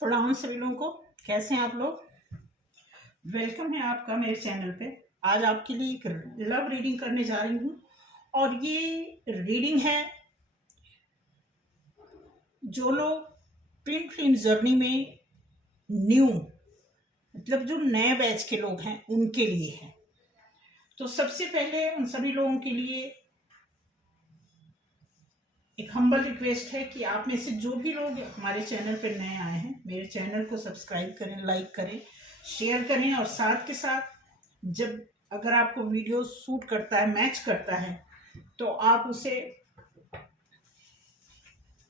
प्रणाम सभी लोगों को। कैसे हैं आप लोग? वेलकम है आपका मेरे चैनल पे। आज आपके लिए एक लव रीडिंग करने जा रही हूँ और ये रीडिंग है जो लोग ट्विन फ्लेम जर्नी में न्यू मतलब जो नए बैच के लोग हैं उनके लिए है। तो सबसे पहले उन सभी लोगों के लिए एक हम्बल रिक्वेस्ट है कि आप में से जो भी लोग हमारे चैनल पर नए आए हैं मेरे चैनल को सब्सक्राइब करें, लाइक करें, शेयर करें और साथ के साथ जब अगर आपको वीडियो सूट करता है, मैच करता है, तो आप उसे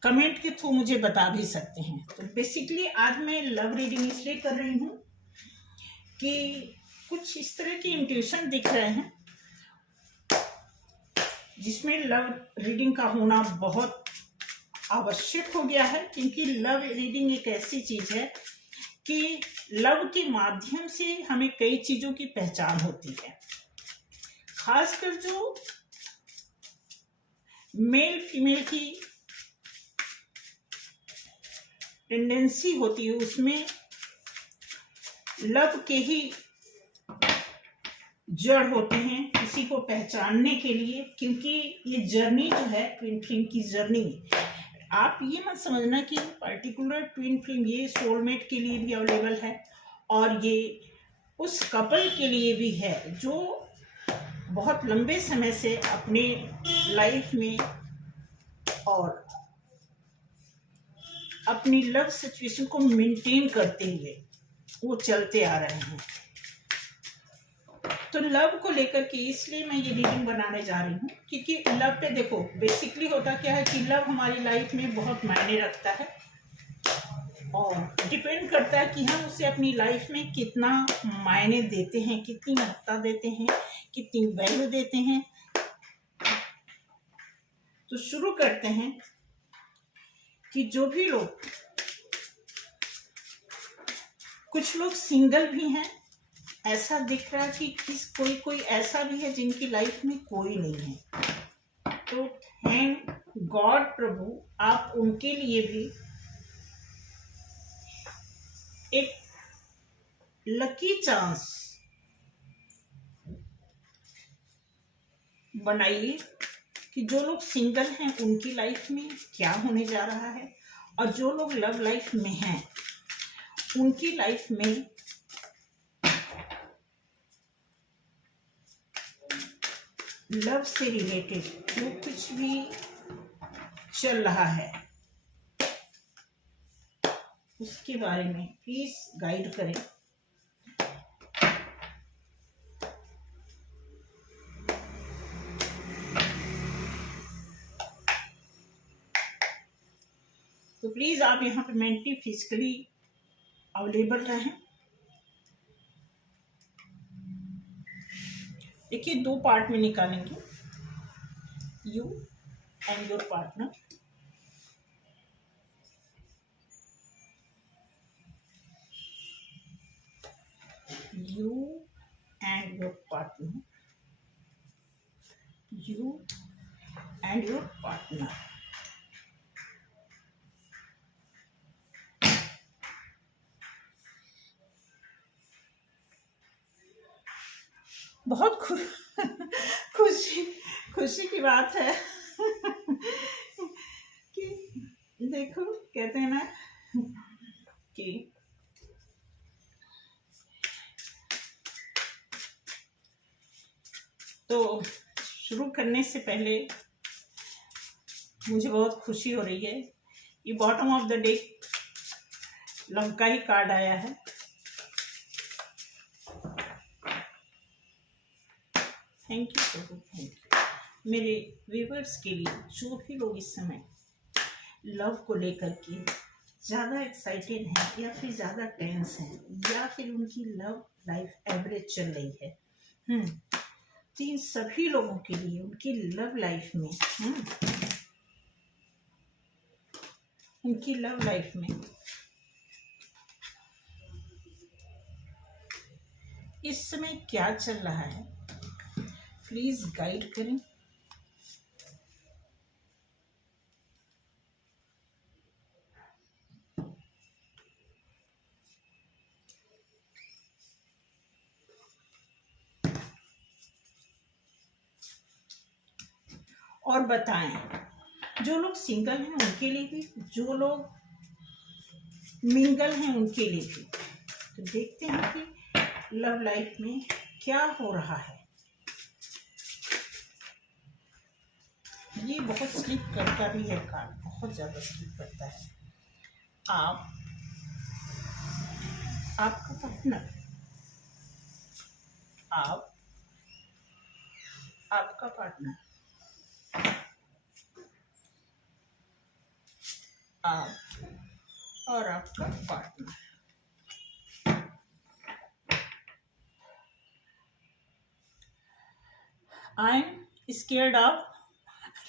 कमेंट के थ्रू मुझे बता भी सकते हैं। तो बेसिकली आज मैं लव रीडिंग इसलिए कर रही हूँ कि कुछ इस तरह की इंट्यूशन दिख रहे हैं जिसमें लव रीडिंग का होना बहुत आवश्यक हो गया है, क्योंकि लव रीडिंग एक ऐसी चीज है कि लव के माध्यम से हमें कई चीजों की पहचान होती है। खासकर जो मेल फीमेल की टेंडेंसी होती है उसमें लव के ही जड़ होते हैं किसी को पहचानने के लिए। क्योंकि ये जर्नी जो है ट्विन फ्लेम की जर्नी, आप ये मत समझना कि पर्टिकुलर ट्विन फ्लेम ये सोलमेट के लिए भी अवेलेबल है और ये उस कपल के लिए भी है जो बहुत लंबे समय से अपने लाइफ में और अपनी लव सिचुएशन को मेंटेन करते हुए वो चलते आ रहे हैं। तो लव को लेकर के इसलिए मैं ये रीडिंग बनाने जा रही हूँ क्योंकि लव पे देखो बेसिकली होता क्या है कि लव हमारी लाइफ में बहुत मायने रखता है और डिपेंड करता है कि हम उसे अपनी लाइफ में कितना मायने देते हैं, कितनी महत्ता देते हैं, कितनी वैल्यू देते हैं। तो शुरू करते हैं कि जो भी लोग, कुछ लोग सिंगल भी हैं, ऐसा दिख रहा है कि कोई ऐसा भी है जिनकी लाइफ में कोई नहीं है। तो थैंक गॉड प्रभु, आप उनके लिए भी एक लकी चांस बनाइए कि जो लोग सिंगल हैं उनकी लाइफ में क्या होने जा रहा है और जो लोग लव लाइफ में हैं उनकी लाइफ में लव से रिलेटेड जो कुछ भी चल रहा है उसके बारे में प्लीज गाइड करें। तो प्लीज आप यहाँ पे मेंटली फिजिकली अवेलेबल रहें। देखिए दो पार्ट में निकालेंगे, you and your partner. You and your partner. You and your partner. बहुत खुशी की बात है कि देखो कहते हैं ना कि तो शुरू करने से पहले मुझे बहुत खुशी हो रही है। ये bottom of the deck love का ही कार्ड आया है। Thank you Prabhu, thank you. मेरे व्यूवर्स के लिए जो भी लोग इस समय लव को लेकर के ज़्यादा एक्साइटेड हैं या फिर ज़्यादा टेंस हैं या फिर उनकी लव लाइफ एवरेज चल रही है, तो इन सभी लोगों के लिए उनकी लव लाइफ में उनकी लव लाइफ में इस समय क्या चल रहा है प्लीज गाइड करें। और बताएं। जो लोग सिंगल हैं उनके लिए भी, जो लोग मिंगल हैं उनके लिए भी। तो देखते हैं कि लव लाइफ में क्या हो रहा है। ये बहुत स्लिप करता भी है कार्ड, बहुत ज़्यादा स्लिप करता है। आपका पार्टनर, आपका पार्टनर, आप और आपका partner. I am scared of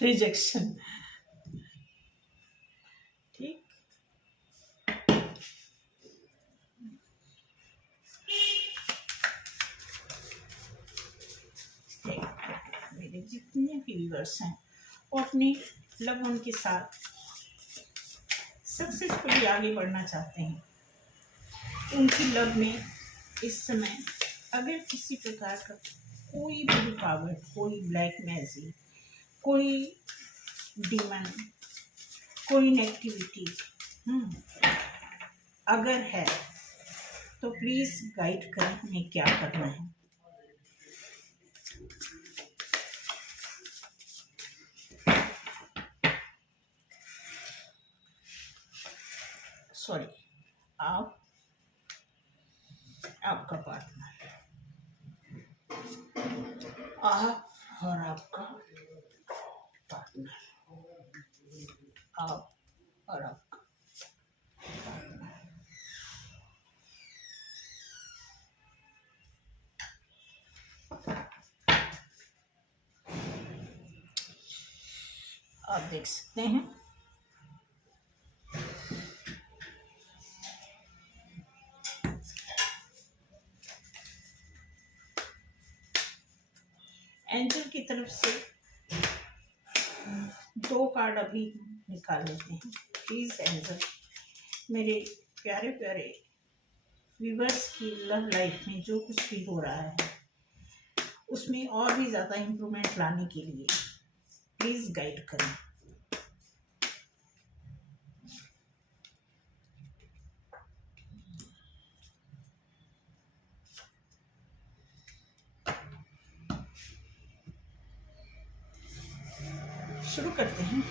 rejection. ठीक, मेरे जितने भी व्यूअर्स हैं वो अपनी लव वन के साथ सक्सेसफुली आगे बढ़ना चाहते हैं। उनकी लव में इस समय अगर किसी प्रकार का कोई भी रुकावट, कोई ब्लैक मैजिक, कोई डीमन, कोई नेगेटिविटी अगर है तो प्लीज गाइड करें हमें क्या करना है। सॉरी, आपका पार्टनर, आप और आपका पार्टनर, आप और आपका पार्टनर। आप देख सकते हैं एंजल की तरफ से 2 कार्ड अभी निकाल लेते हैं। प्लीज एंजल, मेरे प्यारे प्यारे व्यूअर्स की लव लाइफ में जो कुछ भी हो रहा है उसमें और भी ज़्यादा इम्प्रूवमेंट लाने के लिए प्लीज गाइड करें। शुरू करते हैं।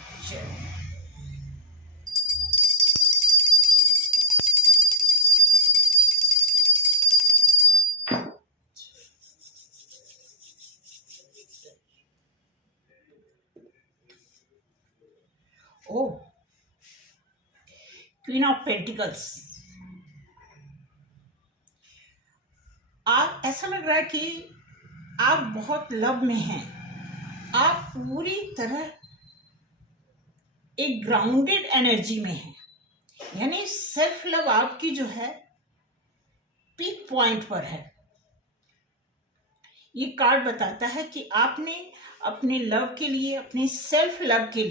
ओ, क्वीन ऑफ पेंटिकल्स। आप, ऐसा लग रहा है कि आप बहुत लव में हैं। आप पूरी तरह एक ग्राउंडेड एनर्जी में हैं, यानी सेल्फ लव आपकी जो है पीक पॉइंट पर है। ये कार्ड बताता है कि आपने अपने लव के लिए, अपने सेल्फ लव के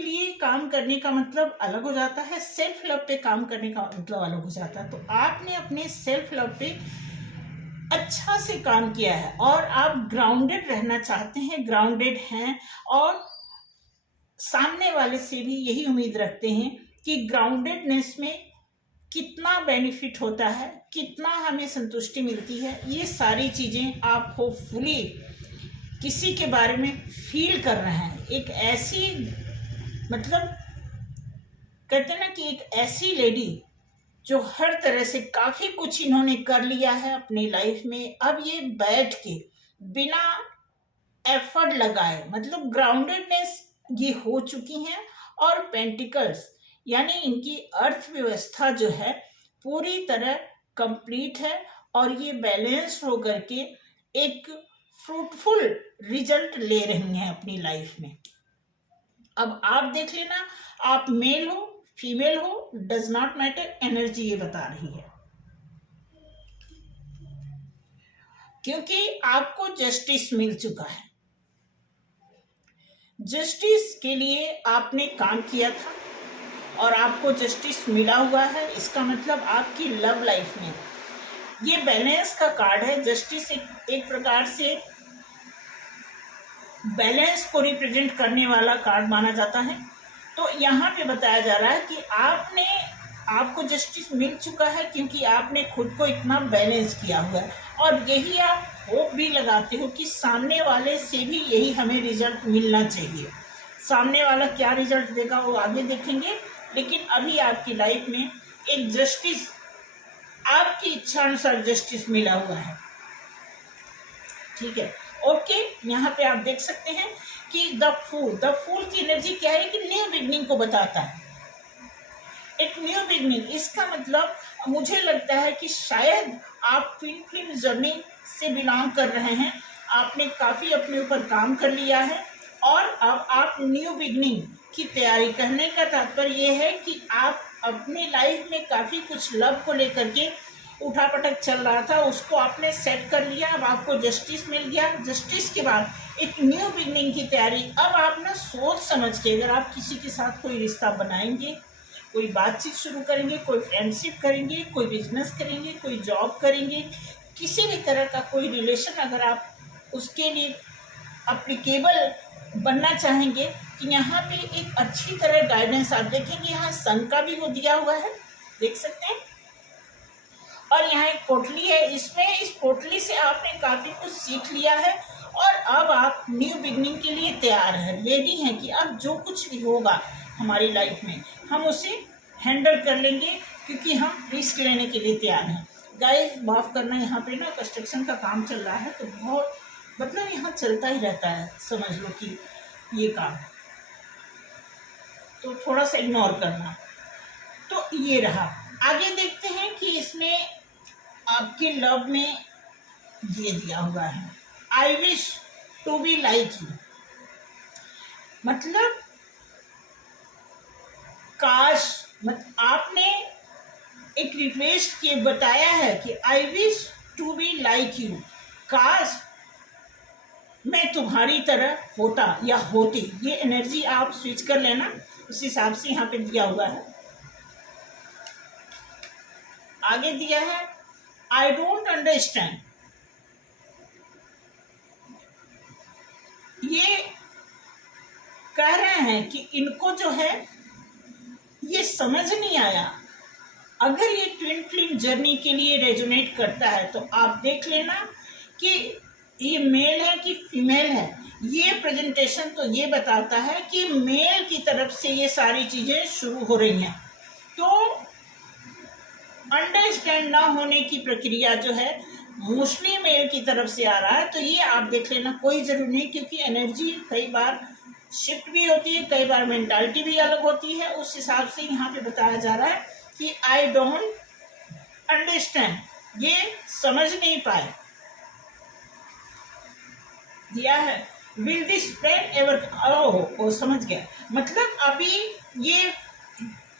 लिए काम करने का मतलब अलग हो जाता है, सेल्फ लव पे काम करने का मतलब अलग हो जाता है। तो आपने अपने सेल्फ लव पे अच्छा से काम किया है और आप ग्राउंडेड रहना चाहते हैं, ग्राउंडेड हैं और सामने वाले से भी यही उम्मीद रखते हैं कि ग्राउंडेडनेस में कितना बेनिफिट होता है, कितना हमें संतुष्टि मिलती है। ये सारी चीज़ें आप होपफुली किसी के बारे में फील कर रहे हैं। एक ऐसी, मतलब कहते हैं ना कि एक ऐसी लेडी जो हर तरह से काफ़ी कुछ इन्होंने कर लिया है अपनी लाइफ में, अब ये बैठ के बिना एफर्ट लगाए, मतलब ग्राउंडेडनेस ये हो चुकी हैं और पेंटिकल्स यानी इनकी अर्थव्यवस्था जो है पूरी तरह कंप्लीट है और ये बैलेंस्ड होकर के एक फ्रूटफुल रिजल्ट ले रही हैं अपनी लाइफ में। अब आप देख लेना, आप मेल हो फीमेल हो, डज नॉट मैटर, एनर्जी ये बता रही है। क्योंकि आपको जस्टिस मिल चुका है, जस्टिस के लिए आपने काम किया था और आपको जस्टिस मिला हुआ है। इसका मतलब आपकी लव लाइफ में ये बैलेंस का कार्ड है। जस्टिस एक प्रकार से बैलेंस को रिप्रेजेंट करने वाला कार्ड माना जाता है। तो यहाँ पे बताया जा रहा है कि आपको जस्टिस मिल चुका है क्योंकि आपने खुद को इतना बैलेंस किया हुआ है, और यही आप होप भी लगाते हो कि सामने वाले से भी यही हमें रिजल्ट मिलना चाहिए। सामने वाला क्या रिजल्ट देगा वो आगे देखेंगे, लेकिन अभी आपकी लाइफ में एक जस्टिस, आपकी इच्छा अनुसार जस्टिस मिला हुआ है। ठीक है, ओके। यहाँ पे आप देख सकते हैं कि द फूल की एनर्जी क्या है कि न्यू बिगनिंग को बताता है, एक न्यू बिगनिंग। इसका मतलब मुझे लगता है कि शायद आप ट्विन फ्लेम जर्नी से बिलोंग कर रहे हैं, आपने काफ़ी अपने ऊपर काम कर लिया है और अब आप न्यू बिगनिंग की तैयारी। करने का तात्पर्य ये है कि आप अपने लाइफ में काफ़ी कुछ लव को लेकर के उठापटक चल रहा था, उसको आपने सेट कर लिया, अब आपको जस्टिस मिल गया। जस्टिस के बाद एक न्यू बिगनिंग की तैयारी। अब आप ना सोच समझ के, अगर आप किसी के साथ कोई रिश्ता बनाएंगे, कोई बातचीत शुरू करेंगे, कोई फ्रेंडशिप करेंगे, कोई बिजनेस करेंगे, कोई जॉब करेंगे, किसी भी तरह का कोई रिलेशन अगर आप उसके लिए अप्लीकेबल बनना चाहेंगे, कि यहाँ पे एक अच्छी तरह गाइडेंस आप देखेंगे। यहाँ सन का भी वो दिया हुआ है, देख सकते हैं, और यहाँ एक पोटली है। इसमें इस पोटली से आपने काफ़ी कुछ सीख लिया है और अब आप न्यू बिगनिंग के लिए तैयार हैं, रेडी हैं कि अब जो कुछ भी होगा हमारी लाइफ में हम उसे हैंडल कर लेंगे, क्योंकि हम रिस्क लेने के लिए तैयार हैं। गाइस माफ़ करना, यहाँ पे ना कंस्ट्रक्शन का काम चल रहा है, तो बहुत मतलब यहाँ चलता ही रहता है, समझ लो कि ये काम, तो थोड़ा सा इग्नोर करना। तो ये रहा, आगे देखते हैं कि इसमें आपके लव में ये दिया हुआ है, I wish to be like you. मतलब काश, आपने एक रिक्वेस्ट के बताया है कि I wish to be like you, काश मैं तुम्हारी तरह होता या होती। ये एनर्जी आप स्विच कर लेना, उस हिसाब से यहाँ पे दिया हुआ है। आगे दिया है आई डोंट अंडरस्टैंड। ये कह रहे हैं कि इनको जो है ये समझ नहीं आया। अगर ये ट्विन फ्लेम जर्नी के लिए रेजोनेट करता है तो आप देख लेना कि ये मेल है कि फीमेल है। ये प्रेजेंटेशन तो ये बताता है कि मेल की तरफ से ये सारी चीज़ें शुरू हो रही हैं। तो अंडरस्टैंड ना होने की प्रक्रिया जो है मोस्टली मेल की तरफ से आ रहा है, तो ये आप देख लेना, कोई जरूरी नहीं, क्योंकि एनर्जी कई बार शिफ्ट भी होती है, कई बार मेंटालिटी भी अलग होती है। उस हिसाब से यहाँ पे बताया जा रहा है कि आई डोंट अंडरस्टैंड, ये समझ नहीं पाए। दिया है विल दिस फ्रेंड एवर, ओ समझ गया, मतलब अभी ये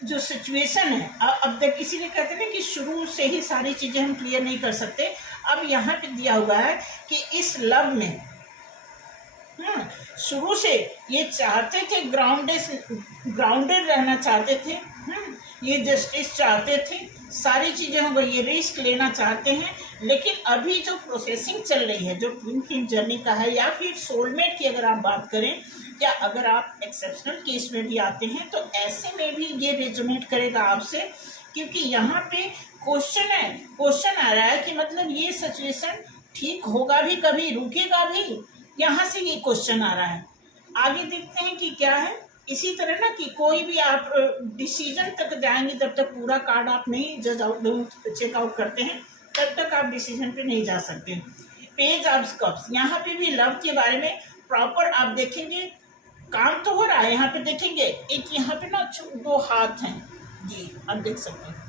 जो सिचुएशन है, अब तक इसीलिए कहते हैं कि शुरू से ही सारी चीज़ें हम क्लियर नहीं कर सकते। अब यहाँ पे दिया हुआ है कि इस लव में शुरू से ये चाहते थे ग्राउंडेड रहना चाहते थे, ये जस्टिस चाहते थे, सारी चीज़ें हो गई, ये रिस्क लेना चाहते हैं। लेकिन अभी जो प्रोसेसिंग चल रही है, जो ट्विन फ्लेम जर्नी का है, या फिर सोलमेट की अगर आप बात करें, या अगर आप एक्सेप्शनल केस में भी आते हैं, तो ऐसे में भी ये रेजोनेट करेगा आपसे, क्योंकि यहाँ पे क्वेश्चन आ रहा है कि मतलब ये सिचुएशन ठीक होगा भी, कभी रुकेगा भी, यहाँ से ये क्वेश्चन आ रहा है। आगे देखते हैं कि क्या है। इसी तरह ना कि कोई भी आप डिसीजन तक जाएंगे, तब तक पूरा कार्ड आप नहीं चेकआउट करते हैं, तब तक आप डिसीजन पे नहीं जा सकते। पेज ऑफ कप्स, यहाँ पे भी लव के बारे में प्रॉपर आप देखेंगे, काम तो हो रहा है। यहाँ पे देखेंगे एक यहाँ पे ना 2 हाथ हैं, ये आप देख सकते हैं,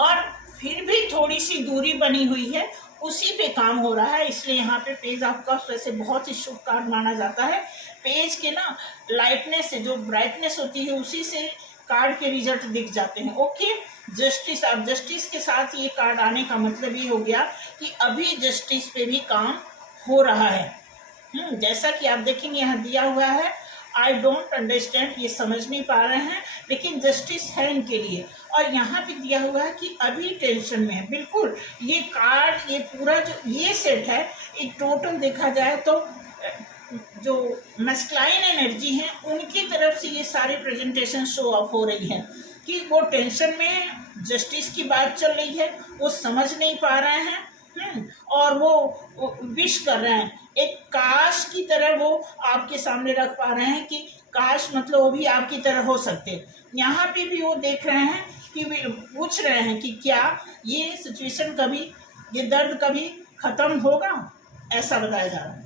और फिर भी थोड़ी सी दूरी बनी हुई है, उसी पे काम हो रहा है। इसलिए यहाँ पे पेज ऑफ कप्स वैसे बहुत ही शुभ कार्ड माना जाता है। पेज के ना लाइटनेस से, जो ब्राइटनेस होती है, उसी से कार्ड के रिजल्ट दिख जाते हैं। ओके, जस्टिस, अब जस्टिस के साथ ये कार्ड आने का मतलब ये हो गया कि अभी जस्टिस पे भी काम हो रहा है। जैसा कि आप देखेंगे यहाँ दिया हुआ है आई डोंट अंडरस्टैंड, ये समझ नहीं पा रहे हैं, लेकिन जस्टिस है इनके लिए। और यहाँ पे दिया हुआ है कि अभी टेंशन में है। बिल्कुल ये कार्ड, ये पूरा जो ये सेट है, एक टोटल देखा जाए तो जो मैस्कुलाइन एनर्जी है उनकी तरफ से ये सारी प्रेजेंटेशन शो ऑफ हो रही है कि वो टेंशन में जस्टिस की बात चल रही है, वो समझ नहीं पा रहे हैं। और वो विश कर रहे हैं, एक काश की तरह वो आपके सामने रख पा रहे हैं कि काश मतलब वो भी आपकी तरह हो सकते। यहाँ पे भी वो देख रहे हैं कि पूछ रहे हैं कि क्या ये सिचुएशन कभी, ये दर्द कभी खत्म होगा, ऐसा बताया जा रहा है।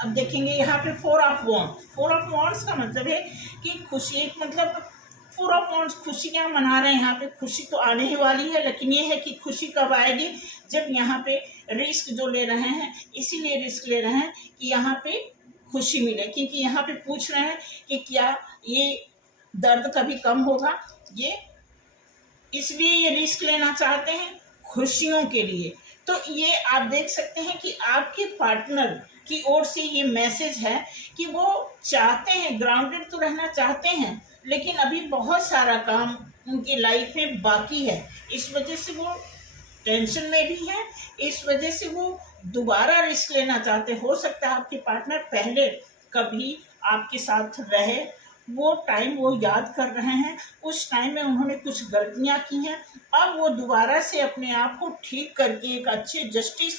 अब देखेंगे यहाँ पे 4 ऑफ वॉन्ड्स। 4 ऑफ वॉन्ड्स का मतलब है कि खुशी, एक मतलब 4 ऑफ वॉन्ड्स खुशियाँ मना रहे हैं। यहाँ पे खुशी तो आने ही वाली है, लेकिन ये है कि खुशी कब आएगी, जब यहाँ पे रिस्क जो ले रहे हैं, इसीलिए रिस्क ले रहे हैं कि यहाँ पे खुशी मिले, क्योंकि यहाँ पे पूछ रहे हैं कि क्या ये दर्द कभी कम होगा, ये इसलिए ये रिस्क लेना चाहते हैं खुशियों के लिए। तो ये आप देख सकते हैं कि आपके पार्टनर की ओर से ये मैसेज है कि वो चाहते हैं, ग्राउंडेड तो रहना चाहते हैं, लेकिन अभी बहुत सारा काम उनकी लाइफ में बाकी है। इस वजह से वो टेंशन में भी है, इस वजह से वो दोबारा रिस्क लेना चाहते। हो सकता है आपके पार्टनर पहले कभी आपके साथ रहे, वो टाइम वो याद कर रहे हैं, उस टाइम में उन्होंने कुछ गलतियां की हैं, अब वो दोबारा से अपने आप को ठीक करके एक अच्छे जस्टिस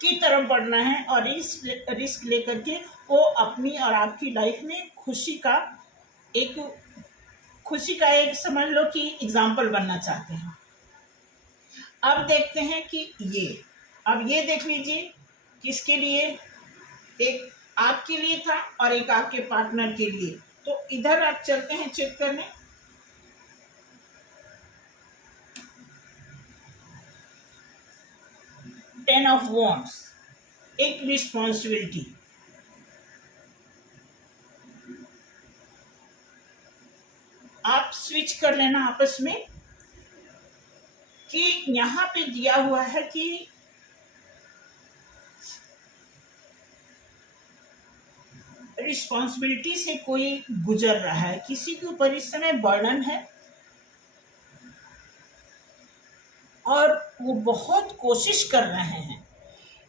की तरफ बढ़ना है और इस रिस्क लेकर के वो अपनी और आपकी लाइफ में खुशी का एक समझ लो कि एग्जाम्पल बनना चाहते हैं। अब देखते हैं कि ये देख लीजिए किसके लिए, एक आपके लिए था और एक आपके पार्टनर के लिए। तो इधर आप चलते हैं चेक करने। टेन ऑफ वॉन्ड्स, एक रिस्पॉन्सिबिलिटी। आप स्विच कर लेना आपस में कि यहां पे दिया हुआ है कि रिस्पॉन्सिबिलिटी से कोई गुजर रहा है, किसी के ऊपर इस समय बर्डन है और वो बहुत कोशिश कर रहे हैं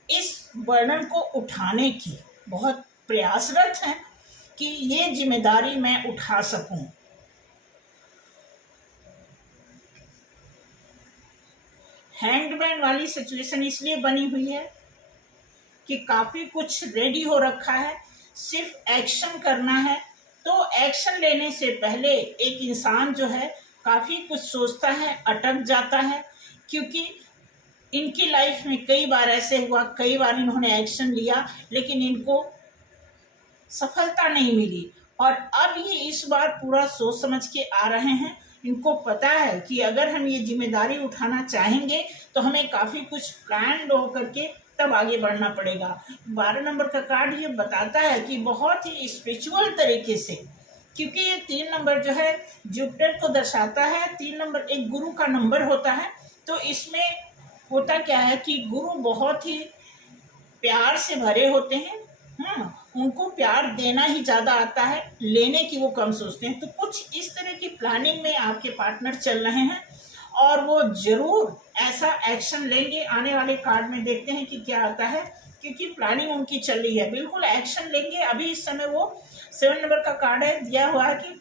इस बर्डन को उठाने की, बहुत प्रयासरत हैं कि ये जिम्मेदारी मैं उठा सकूं। हैंगमैन वाली सिचुएशन इसलिए बनी हुई है कि काफी कुछ रेडी हो रखा है, सिर्फ एक्शन करना है। तो एक्शन लेने से पहले एक इंसान जो है काफी कुछ सोचता है, अटक जाता है, क्योंकि इनकी लाइफ में कई बार ऐसे हुआ, कई बार इन्होंने एक्शन लिया लेकिन इनको सफलता नहीं मिली, और अब ये इस बार पूरा सोच समझ के आ रहे हैं। इनको पता है कि अगर हम ये जिम्मेदारी उठाना चाहेंगे तो हमें काफी कुछ प्लान होकर के तब आगे बढ़ना पड़ेगा। 12 नंबर का कार्ड ये बताता है कि बहुत ही स्पिरिचुअल तरीके से, क्योंकि ये 3 नंबर जो है जुपिटर को दर्शाता है। 3 नंबर एक गुरु का नंबर होता है। तो इसमें होता क्या है कि गुरु बहुत ही प्यार से भरे होते हैं। उनको प्यार देना ही ज्यादा आता है, लेने की वो कम सोचते हैं। तो कुछ इस तरह की प्लानिंग में आपके पार्टनर चल रहे हैं और वो जरूर ऐसा एक्शन लेंगे। आने वाले कार्ड में देखते हैं कि क्या आता है, क्योंकि प्लानिंग उनकी चल रही है, बिल्कुल एक्शन लेंगे। अभी इस समय वो 7 नंबर का कार्ड है, दिया हुआ है कि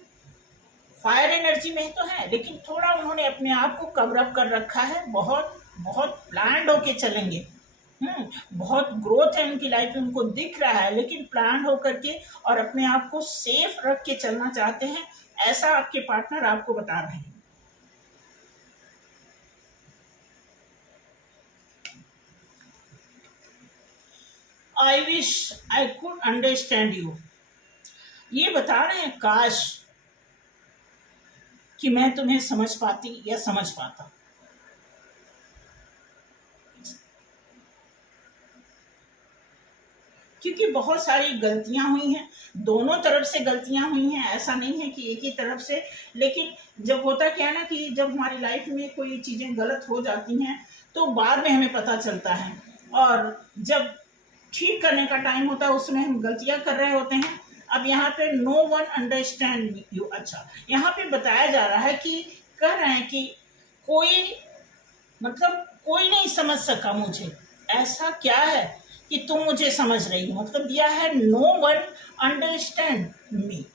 फायर एनर्जी में तो है, लेकिन थोड़ा उन्होंने अपने आप को कवर अप कर रखा है। बहुत बहुत प्लान्ड होके चलेंगे। बहुत ग्रोथ है उनकी लाइफ में, उनको दिख रहा है, लेकिन प्लान होकर के और अपने आप को सेफ रख के चलना चाहते हैं, ऐसा आपके पार्टनर आपको बता रहे हैं। I wish I could understand you, ये बता रहे हैं काश कि मैं तुम्हें समझ पाती या समझ पाता। क्योंकि बहुत सारी गलतियां हुई हैं, दोनों तरफ से गलतियां हुई हैं, ऐसा नहीं है कि एक ही तरफ से। लेकिन जब होता क्या है ना कि जब हमारी लाइफ में कोई चीज़ें गलत हो जाती हैं तो बाद में हमें पता चलता है, और जब ठीक करने का टाइम होता है उसमें हम गलतियां कर रहे होते हैं। अब यहाँ पे नो वन अंडरस्टैंड यू, अच्छा यहाँ पे बताया जा रहा है कि कह रहे हैं कि कोई मतलब कोई नहीं समझ सका मुझे। ऐसा क्या है कि तुम मुझे समझ रही हो, मतलब दिया है no one understand me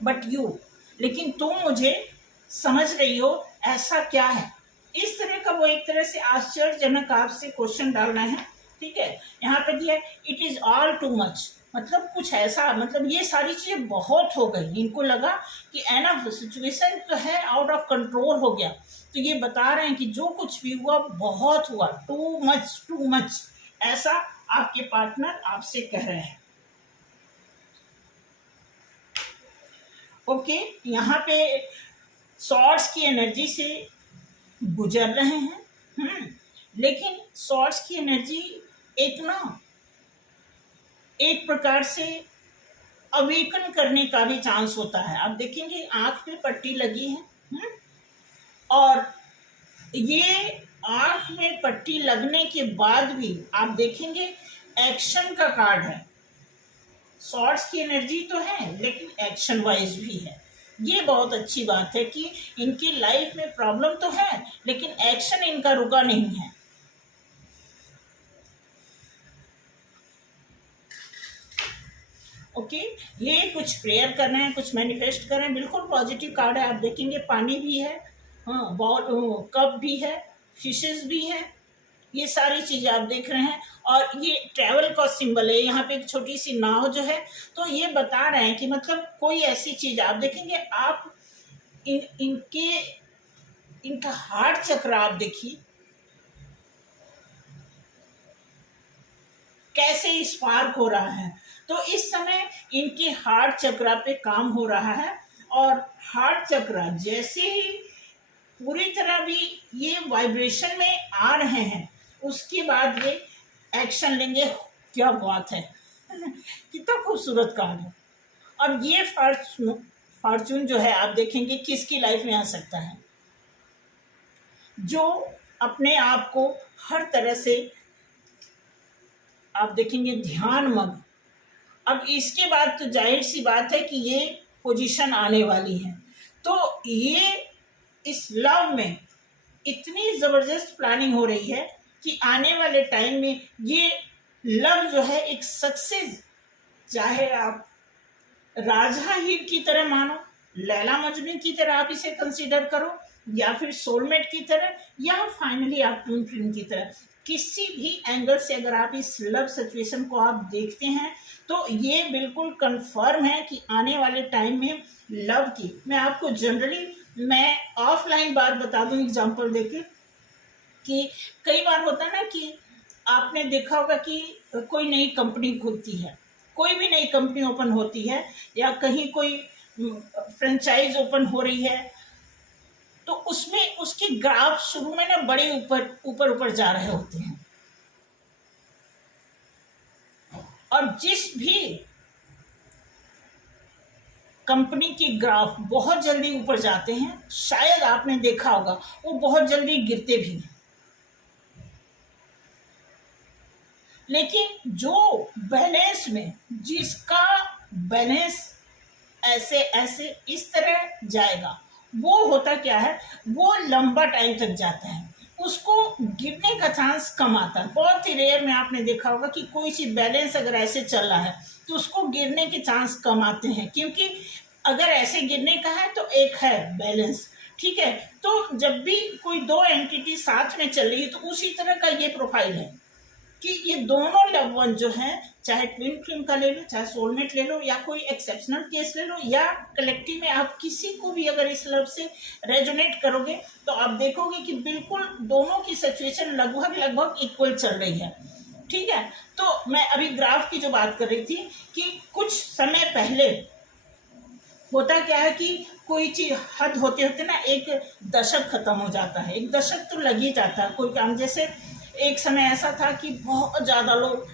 but you, लेकिन तुम मुझे समझ रही हो, ऐसा क्या है। इस तरह का वो एक तरह से आश्चर्यजनक आपसे क्वेश्चन डालना है। ठीक है, यहाँ पे दिया है it is all too much, मतलब कुछ ऐसा, मतलब ये सारी चीजें बहुत हो गई, इनको लगा कि एनफ सिचुएशन तो है, आउट ऑफ कंट्रोल हो गया। तो ये बता रहे हैं कि जो कुछ भी हुआ बहुत हुआ, टू मच, ऐसा आपके पार्टनर आपसे कह रहे हैं। ओके, यहाँ पे सॉर्ड्स की एनर्जी से गुजर रहे हैं। लेकिन सॉर्ड्स की एनर्जी एक प्रकार से अवेकन करने का भी चांस होता है। आप देखेंगे आंख पे पट्टी लगी है, और ये आंख में पट्टी लगने के बाद भी आप देखेंगे एक्शन का कार्ड है। सॉर्ड्स की एनर्जी तो है लेकिन एक्शन वाइज भी है। ये बहुत अच्छी बात है कि इनकी लाइफ में प्रॉब्लम तो है लेकिन एक्शन इनका रुका नहीं है। ओके, ये कुछ प्रेयर कर रहे हैं, कुछ मैनिफेस्ट कर रहे हैं, बिल्कुल पॉजिटिव कार्ड है। आप देखेंगे पानी भी है, हाँ, बॉल, कप भी है, फिशेस भी है, ये सारी चीजें आप देख रहे हैं। और ये ट्रैवल का सिंबल है, यहाँ पे एक छोटी सी नाव जो है, तो ये बता रहे हैं कि मतलब कोई ऐसी चीज आप देखेंगे, आप इनका हार्ट चक्र आप देखिए कैसे स्पार्क हो रहा है। तो इस समय इनके हार्ट चक्र पे काम हो रहा है, और हार्ट चक्र जैसे ही पूरी तरह भी ये वाइब्रेशन में आ रहे हैं, उसके बाद ये एक्शन लेंगे। क्या बात है कितना खूबसूरत कार्ड है। अब ये फॉर्चून जो है आप देखेंगे किसकी लाइफ में आ सकता है, जो अपने आप को हर तरह से आप देखेंगे ध्यान मग्न। अब इसके बाद तो जाहिर सी बात है कि ये पोजीशन आने वाली है। तो ये इस लव में इतनी जबरदस्त प्लानिंग हो रही है कि आने वाले टाइम में ये लव जो है एक सक्सेस, चाहे आप राजा हीर की तरह मानो, लैला मजनू की तरह आप इसे कंसीडर करो, या फिर सोलमेट की तरह, या फाइनली आप ट्विन फ्लेम की तरह, किसी भी एंगल से अगर आप इस लव सिचुएशन को आप देखते हैं तो ये बिल्कुल कंफर्म है कि आने वाले टाइम में लव की, मैं आपको जनरली मैं ऑफलाइन बात बता दूं एग्जांपल देके, कि कई बार होता है ना कि आपने देखा होगा कि कोई नई कंपनी खुलती है, कोई भी नई कंपनी ओपन होती है, या कहीं कोई फ्रेंचाइज ओपन हो रही है, तो उसमें उसके ग्राफ शुरू में ना बड़े ऊपर जा रहे होते हैं, और जिस भी कंपनी के ग्राफ बहुत जल्दी ऊपर जाते हैं, शायद आपने देखा होगा वो बहुत जल्दी गिरते भी हैं। लेकिन जो बैलेंस में, जिसका बैलेंस ऐसे ऐसे इस तरह जाएगा, वो होता क्या है, वो लंबा टाइम तक जाता है, उसको गिरने का चांस कम आता है। बहुत ही रेयर में आपने देखा होगा कि कोई चीज बैलेंस अगर ऐसे चल रहा है तो उसको गिरने के चांस कम आते हैं, क्योंकि अगर ऐसे गिरने का है तो एक है बैलेंस। ठीक है, तो जब भी कोई दो एंटिटी साथ में चल रही है तो उसी तरह का ये प्रोफाइल है कि ये दोनों लव वन जो है, चाहे ट्विन फ्लेम का ले लो, चाहे सोलमेट ले लो, या कोई एक्सेप्शनल केस ले लो, या कलेक्टिव में आप किसी को भी अगर इस लव से रेजोनेट करोगे तो आप देखोगे कि बिल्कुल दोनों की सिचुएशन लगभग इक्वल चल रही है। ठीक है, तो मैं अभी ग्राफ की जो बात कर रही थी कि कुछ समय पहले होता क्या है कि कोई चीज हद होते होते ना एक दशक खत्म हो जाता है, एक दशक तो लग ही जाता है कोई काम। जैसे एक समय ऐसा था कि बहुत ज़्यादा लोग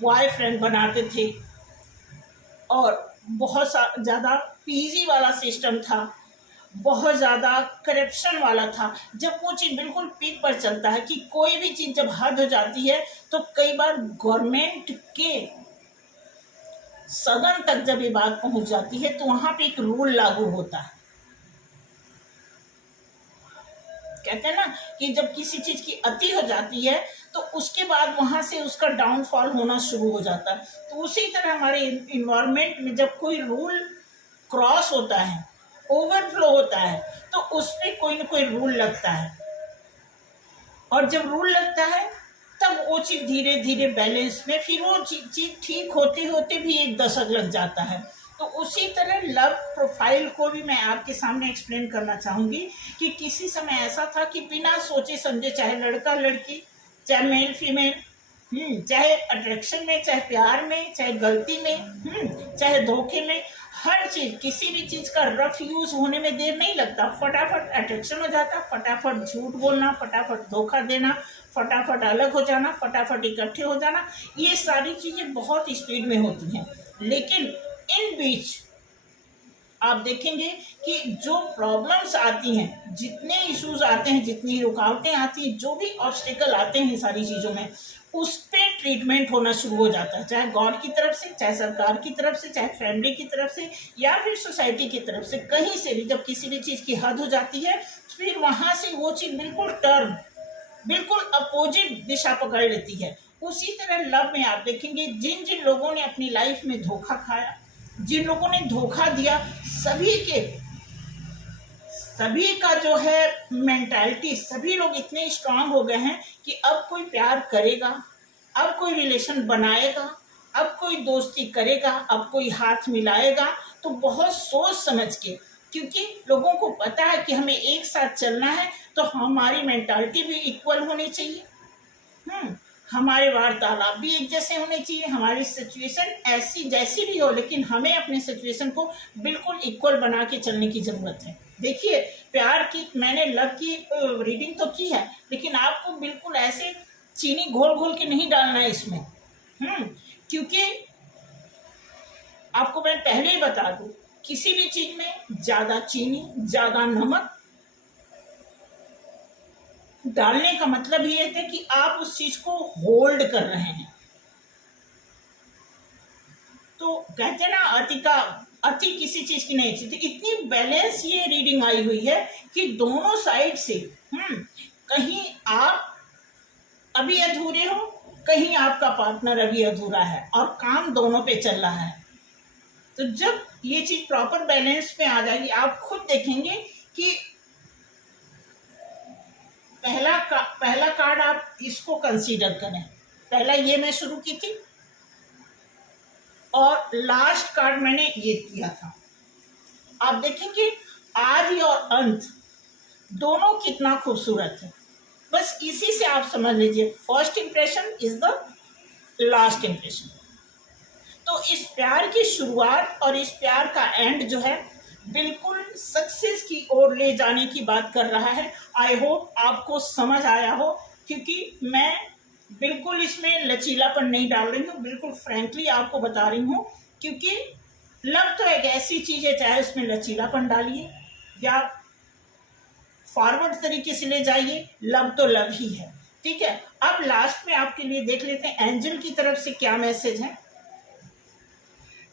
बॉयफ्रेंड बनाते थे, और बहुत ज़्यादा पीजी वाला सिस्टम था, बहुत ज़्यादा करप्शन वाला था। जब वो चीज़ बिल्कुल पीक पर चलता है कि कोई भी चीज़ जब हद हो जाती है तो कई बार गवर्नमेंट के सदन तक जब ये बात पहुंच जाती है तो वहां पे एक रूल लागू होता है। कहते हैं ना कि जब किसी चीज की अति हो जाती है तो उसके बाद वहां से उसका डाउनफॉल होना शुरू हो जाता है। तो उसी तरह हमारे इन्वायरमेंट में जब कोई रूल क्रॉस होता है, ओवरफ्लो होता है, तो उसमें कोई ना कोई रूल लगता है, और जब रूल लगता है तब वो चीज धीरे धीरे बैलेंस में, फिर वो चीज ठीक होते होते भी 1 दशक लग जाता है। तो उसी तरह लव प्रोफाइल को भी मैं आपके सामने एक्सप्लेन करना चाहूंगी कि किसी समय ऐसा था कि बिना सोचे समझे, चाहे लड़का लड़की, चाहे मेल फीमेल, चाहे अट्रैक्शन में, चाहे प्यार में, चाहे गलती में, चाहे धोखे में, हर चीज, किसी भी चीज का रफ यूज होने में देर नहीं लगता, फटाफट अट्रैक्शन हो जाता, फटाफट झूठ बोलना, फटाफट धोखा देना, फटाफट अलग हो जाना, फटाफट इकट्ठे हो जाना, ये सारी चीजें बहुत स्पीड में होती हैं। लेकिन इन बीच आप देखेंगे कि जो प्रॉब्लम्स आती हैं, जितने इश्यूज आते हैं, जितनी रुकावटें आती हैं, जो भी ऑब्स्टिकल आते हैं सारी चीज़ों में, उस पर ट्रीटमेंट होना शुरू हो जाता है, चाहे गॉड की तरफ से, चाहे सरकार की तरफ से, चाहे फैमिली की तरफ से, या फिर सोसाइटी की तरफ से, कहीं से भी जब किसी भी चीज़ की हद हो जाती है, फिर वहाँ से वो चीज़ बिल्कुल अपोजिट दिशा पकड़ लेती है। उसी तरह लव में आप देखेंगे जिन जिन लोगों ने अपनी लाइफ में धोखा खाया, जिन लोगों ने धोखा दिया, सभी का जो है मेंटालिटी, सभी लोग इतने स्ट्रांग हो गए हैं कि अब कोई प्यार करेगा, अब कोई रिलेशन बनाएगा, अब कोई दोस्ती करेगा, अब कोई हाथ मिलाएगा, तो बहुत सोच समझ के, क्योंकि लोगों को पता है कि हमें एक साथ चलना है, तो हमारी मेंटालिटी भी इक्वल होनी चाहिए, हमारे वार्तालाप भी एक जैसे होने चाहिए, हमारी सिचुएशन ऐसी जैसी भी हो, लेकिन हमें अपने सिचुएशन को बिल्कुल इक्वल बना के चलने की जरूरत है। देखिए, प्यार की, मैंने लव की रीडिंग तो की है, लेकिन आपको बिल्कुल ऐसे चीनी घोल घोल के नहीं डालना है इसमें, क्योंकि आपको मैं पहले ही बता दूं, किसी भी चीज में ज्यादा चीनी, ज्यादा नमक डालने का मतलब ये है कि आप उस चीज को होल्ड कर रहे हैं। तो कहते हैं ना, अति किसी चीज की नहीं थी। इतनी बैलेंस ये रीडिंग आई हुई है कि दोनों साइड से कहीं आप अभी अधूरे हो, कहीं आपका पार्टनर अभी अधूरा है, और काम दोनों पे चल रहा है। तो जब ये चीज प्रॉपर बैलेंस में आ जाएगी, आप खुद देखेंगे कि पहला कार्ड आप इसको कंसीडर करें। पहला ये मैं शुरू की थी, और लास्ट कार्ड मैंने ये किया था। आप देखेंगे आदि और अंत दोनों कितना खूबसूरत है। बस इसी से आप समझ लीजिए, first impression is the last impression. तो इस प्यार की शुरुआत और इस प्यार का एंड जो है, बिल्कुल सक्सेस की ओर ले जाने की बात कर रहा है। आई होप आपको समझ आया हो, क्योंकि मैं बिल्कुल इसमें लचीलापन नहीं डाल रही हूँ, बिल्कुल फ्रैंकली आपको बता रही हूँ, क्योंकि लव तो एक ऐसी चीज है, चाहे उसमें लचीलापन डालिए या फॉरवर्ड तरीके से ले जाइए, लव तो लव ही है। ठीक है, अब लास्ट में आपके लिए देख लेते हैं एंजल की तरफ से क्या मैसेज है।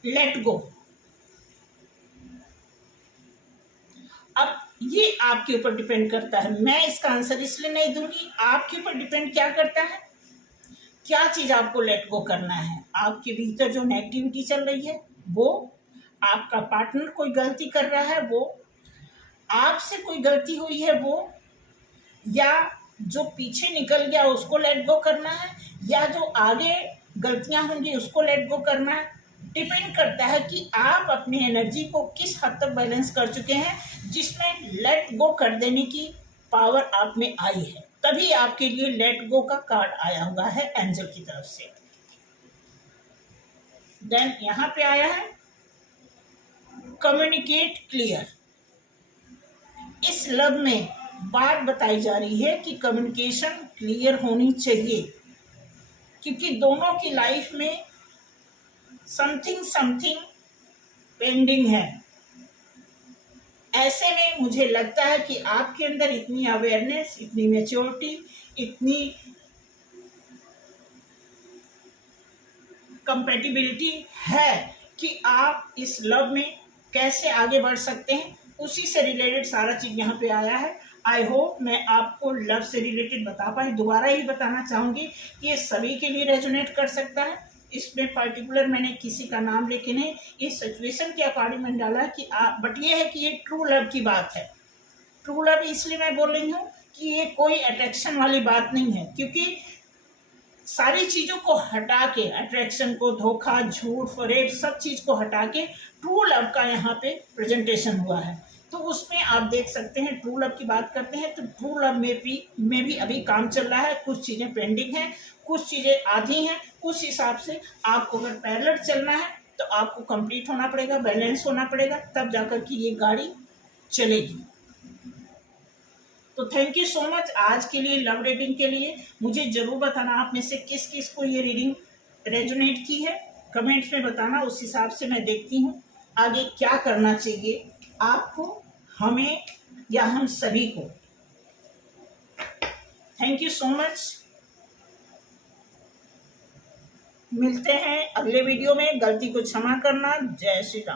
Let go. अब ये आपके ऊपर डिपेंड करता है, मैं इसका आंसर इसलिए नहीं दूंगी, आपके ऊपर डिपेंड क्या करता है, क्या चीज आपको लेट गो करना है। आपके भीतर जो नेगेटिविटी चल रही है वो, आपका पार्टनर कोई गलती कर रहा है वो, आपसे कोई गलती हुई है वो, या जो पीछे निकल गया उसको लेट गो करना है, या जो आगे गलतियां होंगी उसको लेट गो करना है। डिपेंड करता है कि आप अपनी एनर्जी को किस हद तक बैलेंस कर चुके हैं, जिसमें लेट गो कर देने की पावर आप में आई है। तभी आपके लिए लेट गो का कार्ड आया हुआ है एंजल की तरफ से। देन यहां पे आया है कम्युनिकेट क्लियर। इस लव में बात बताई जा रही है कि कम्युनिकेशन क्लियर होनी चाहिए, क्योंकि दोनों की लाइफ में समथिंग पेंडिंग है। ऐसे में मुझे लगता है कि आपके अंदर इतनी अवेयरनेस, इतनी मैच्योरिटी, इतनी कंपैटिबिलिटी है कि आप इस लव में कैसे आगे बढ़ सकते हैं। उसी से रिलेटेड सारा चीज यहाँ पे आया है। आई होप मैं आपको लव से रिलेटेड बता पाई। दोबारा ही बताना चाहूँगी कि ये सभी के लिए रेजोनेट कर सकता है। इसमें पर्टिकुलर मैंने किसी का नाम लेके नहीं, इस सिचुएशन के अकॉर्डिंग मैंने डाला कि आप, बट ये है कि ये ट्रू लव की बात है। ट्रू लव इसलिए मैं बोल रही हूँ कि ये कोई अट्रैक्शन वाली बात नहीं है, क्योंकि सारी चीज़ों को हटा के, अट्रैक्शन को, धोखा, झूठ, फरेब, सब चीज़ को हटा के ट्रू लव का यहाँ पे प्रेजेंटेशन हुआ है। तो उसमें आप देख सकते हैं, ट्रू लव की बात करते हैं तो ट्रू लव में भी अभी काम चल रहा है। कुछ चीज़ें पेंडिंग हैं, कुछ चीज़ें आधी हैं। उस हिसाब से आपको अगर पैरेलल चलना है तो आपको कंप्लीट होना पड़ेगा, बैलेंस होना पड़ेगा, तब जाकर कि ये गाड़ी चलेगी। तो थैंक यू सो मच आज के लिए लव रीडिंग के लिए। मुझे ज़रूर बताना आप में से किस किस को ये रीडिंग रेजोनेट की है, कमेंट्स में बताना। उस हिसाब से मैं देखती हूँ आगे क्या करना चाहिए आपको, हमें या हम सभी को। Thank you so much. मिलते हैं अगले वीडियो में। गलती को क्षमा करना। जय श्री राम।